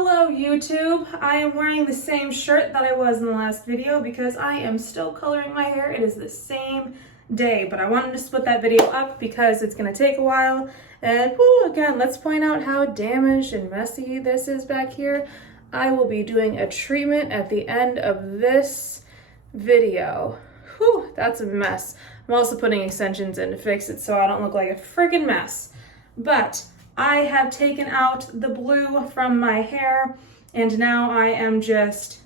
Hello YouTube! I am wearing the same shirt that I was in the last video because I am still coloring my hair. It is the same day, but I wanted to split that video up because it's going to take a while. And again, let's point out how damaged and messy this is back here. I will be doing a treatment at the end of this video. Whew, that's a mess. I'm also putting extensions in to fix it so I don't look like a freaking mess. But I have taken out the blue from my hair, and now I am just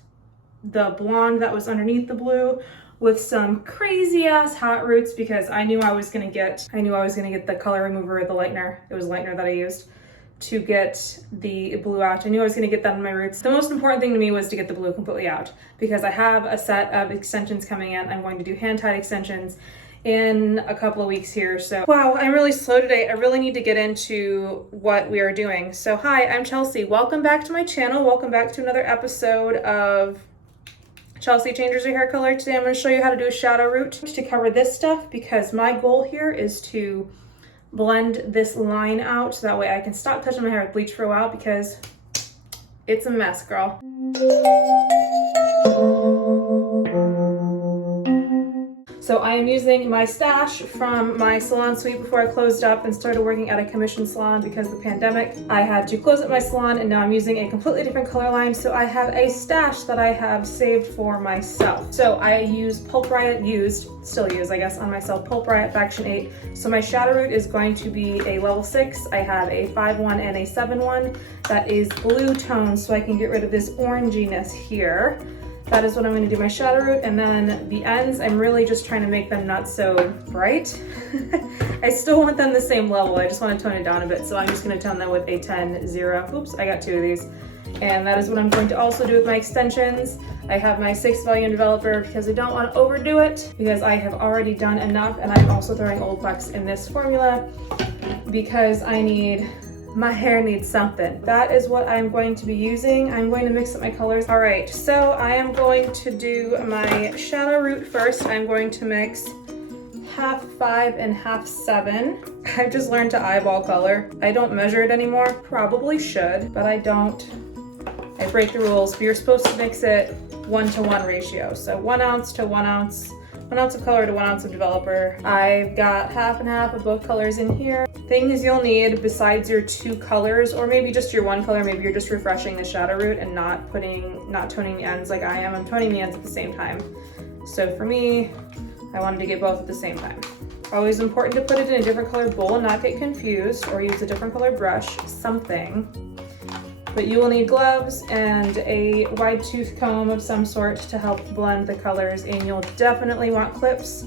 the blonde that was underneath the blue with some crazy ass hot roots because I knew I was gonna get the color remover, the lightener. It was lightener that I used to get the blue out. I knew I was gonna get that on my roots. The most important thing to me was to get the blue completely out because I have a set of extensions coming in. I'm going to do hand-tied extensions in a couple of weeks here. So wow, I'm really slow today. I really need to get into what we are doing. So hi, I'm Chelsea. Welcome back to my channel. Welcome back to another episode of Chelsea Changes Her Hair Color. Today I'm going to show you how to do a shadow root to cover this stuff because my goal here is to blend this line out so that way I can stop touching my hair with bleach for a while because it's a mess, girl. So I am using my stash from my salon suite before I closed up and started working at a commission salon because of the pandemic. I had to close up my salon and now I'm using a completely different color line. So I have a stash that I have saved for myself. So I use Pulp Riot still use I guess on myself, Pulp Riot Faction 8. So my shadow root is going to be a level 6. I have a 5-1 and a 7-1 that is blue tone so I can get rid of this oranginess here. That is what I'm going to do my shadow root, and then the ends, I'm really just trying to make them not so bright. I still want them the same level, I just want to tone it down a bit, so I'm just going to tone them with a 10-0. Oops, I got 2 of these. And that is what I'm going to also do with my extensions. I have my 6 volume developer because I don't want to overdo it, because I have already done enough, and I'm also throwing Olaplex in this formula because my hair needs something. That is what I'm going to be using. I'm going to mix up my colors. All right, so I am going to do my shadow root first. I'm going to mix half 5 and half 7. I've just learned to eyeball color. I don't measure it anymore. Probably should, but I don't. I break the rules. But you're supposed to mix it 1-to-1 ratio. So 1 ounce to 1 ounce. 1 ounce of color to 1 ounce of developer. I've got half and half of both colors in here. Things you'll need besides your 2 colors, or maybe just your 1 color, maybe you're just refreshing the shadow root and not toning the ends like I am. I'm toning the ends at the same time. So for me, I wanted to get both at the same time. Always important to put it in a different color bowl and not get confused, or use a different color brush, something. But you will need gloves and a wide tooth comb of some sort to help blend the colors, and you'll definitely want clips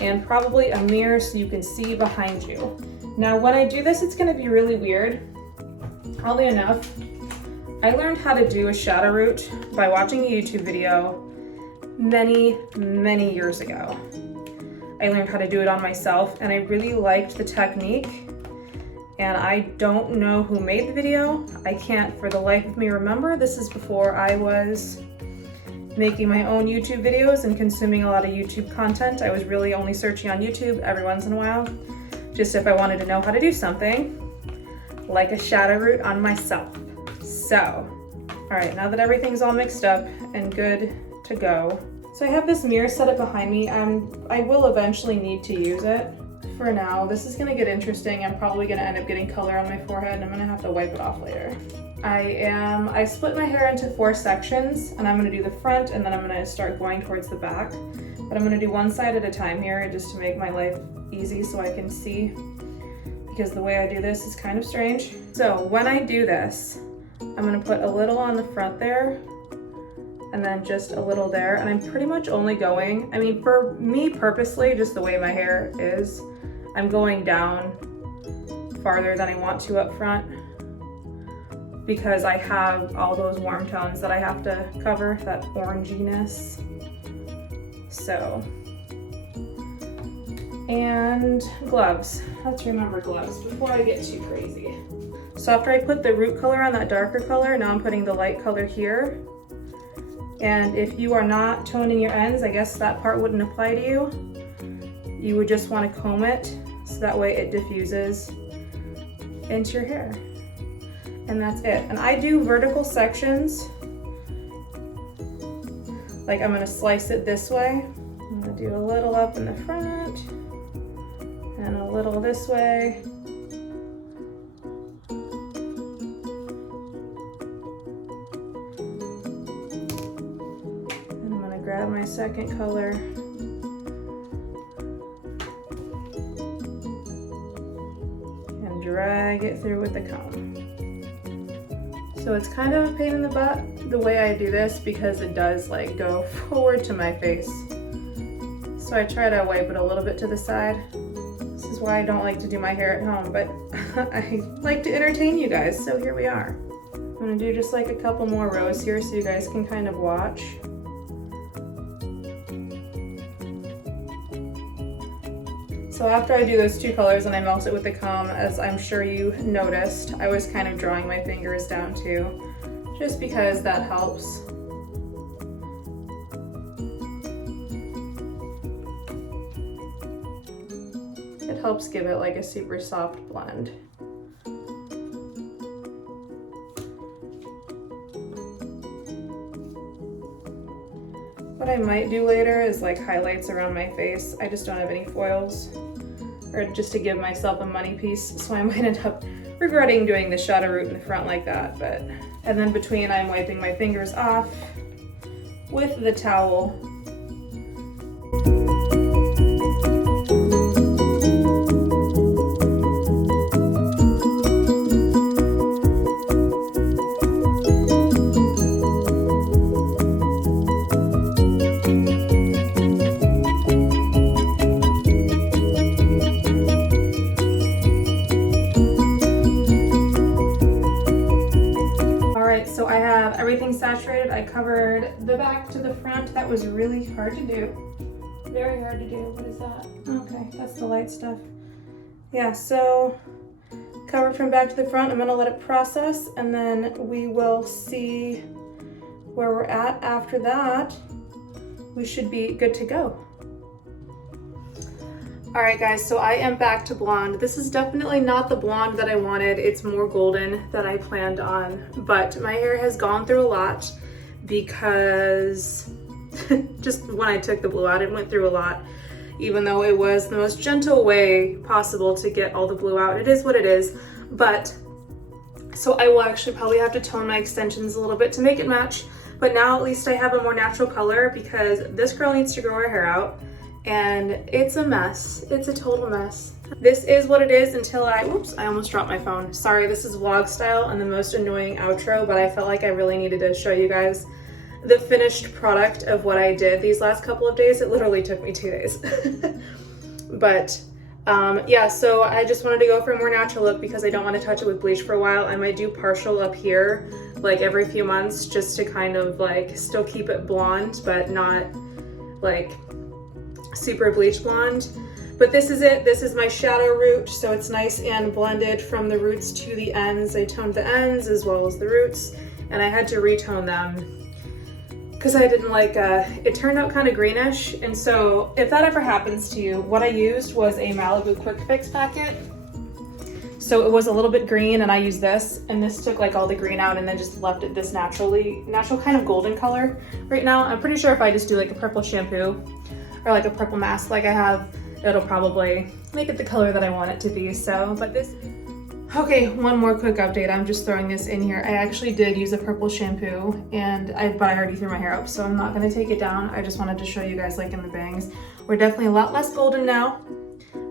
and probably a mirror so you can see behind you. Now when I do this, it's going to be really weird. Oddly enough, I learned how to do a shadow root by watching a YouTube video many years ago. I learned how to do it on myself and I really liked the technique. And I don't know who made the video. I can't for the life of me remember. This is before I was making my own YouTube videos and consuming a lot of YouTube content. I was really only searching on YouTube every once in a while, just if I wanted to know how to do something, like a shadow root on myself. So, all right, now that everything's all mixed up and good to go. So I have this mirror set up behind me. I will eventually need to use it. For now, this is gonna get interesting. I'm probably gonna end up getting color on my forehead and I'm gonna have to wipe it off later. I split my hair into 4 sections and I'm gonna do the front and then I'm gonna start going towards the back. But I'm gonna do one side at a time here just to make my life easy so I can see, because the way I do this is kind of strange. So when I do this, I'm gonna put a little on the front there and then just a little there. And I'm pretty much only going, I mean, for me purposely, just the way my hair is, I'm going down farther than I want to up front because I have all those warm tones that I have to cover, that oranginess. So, and gloves. Let's remember gloves before I get too crazy. So after I put the root color on, that darker color, now I'm putting the light color here. And if you are not toning your ends, I guess that part wouldn't apply to you. You would just want to comb it so that way it diffuses into your hair. and that's it. And I do vertical sections. Like I'm gonna slice it this way. I'm gonna do a little up in the front and a little this way. And I'm gonna grab my second color. And drag it through with the comb. So it's kind of a pain in the butt the way I do this because it does like go forward to my face. So I try to wipe it a little bit to the side. This is why I don't like to do my hair at home, but I like to entertain you guys, so here we are. I'm gonna do just like a couple more rows here so you guys can kind of watch. So after I do those two colors and I melt it with the comb, as I'm sure you noticed, I was kind of drawing my fingers down too, just because that helps. It helps give it like a super soft blend. What I might do later is like highlights around my face. I just don't have any foils, or just to give myself a money piece, so I might end up regretting doing the shadow root in the front like that. But and then between, I'm wiping my fingers off with the towel. So I have everything saturated. I covered the back to the front. That was really hard to do. Very hard to do. What is that? Okay, that's the light stuff. Yeah, so covered from back to the front. I'm gonna let it process and then we will see where we're at. After that, we should be good to go. All right guys, so I am back to blonde. This is definitely not the blonde that I wanted. It's more golden than I planned on, but my hair has gone through a lot because just when I took the blue out, it went through a lot, even though it was the most gentle way possible to get all the blue out. It is what it is, but so I will actually probably have to tone my extensions a little bit to make it match, but now at least I have a more natural color because this girl needs to grow her hair out. And it's a mess. It's a total mess. This is what it is until oops, I almost dropped my phone. Sorry, this is vlog style and the most annoying outro, but I felt like I really needed to show you guys the finished product of what I did these last couple of days. It literally took me 2 days. But yeah, so I just wanted to go for a more natural look because I don't want to touch it with bleach for a while. I might do partial up here like every few months just to kind of like still keep it blonde, but not like super bleach blonde. But this is it. This is my shadow root, so it's nice and blended from the roots to the ends. I toned the ends as well as the roots, and I had to retone them because I didn't like it turned out kind of greenish. And so if that ever happens to you, what I used was a Malibu Quick Fix packet. So it was a little bit green, and I used this, and this took like all the green out and then just left it this natural kind of golden color. Right now, I'm pretty sure if I just do like a purple shampoo or like a purple mask like I have, it'll probably make it the color that I want it to be. So, but this, okay, one more quick update. I'm just throwing this in here. I actually did use a purple shampoo, but I already threw my hair up, so I'm not gonna take it down. I just wanted to show you guys like in the bangs. We're definitely a lot less golden now.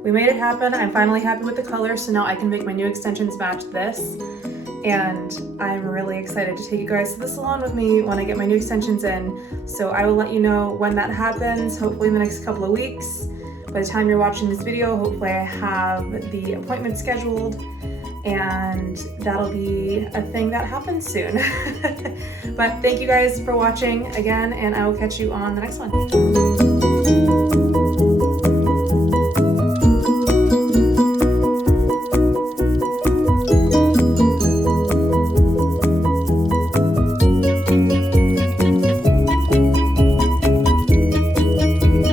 We made it happen. I'm finally happy with the color, so now I can make my new extensions match this. And I'm really excited to take you guys to the salon with me when I get my new extensions in. So I will let you know when that happens, hopefully in the next couple of weeks. By the time you're watching this video, hopefully I have the appointment scheduled, and that'll be a thing that happens soon. But thank you guys for watching again, and I will catch you on the next one.